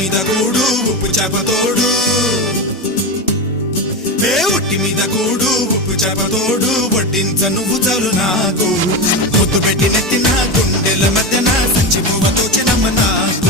మీద కూడు ఉప్పు చేపతోడు ఉట్టి మీద కూడు ఉప్పు చేపతోడు వడ్డించ నువ్వు చాలు నాకు ముద్దు పెట్టి నెత్తిన గుండెల మధ్యన సంచి పువ్వతో చిన్నమ్మ నాకు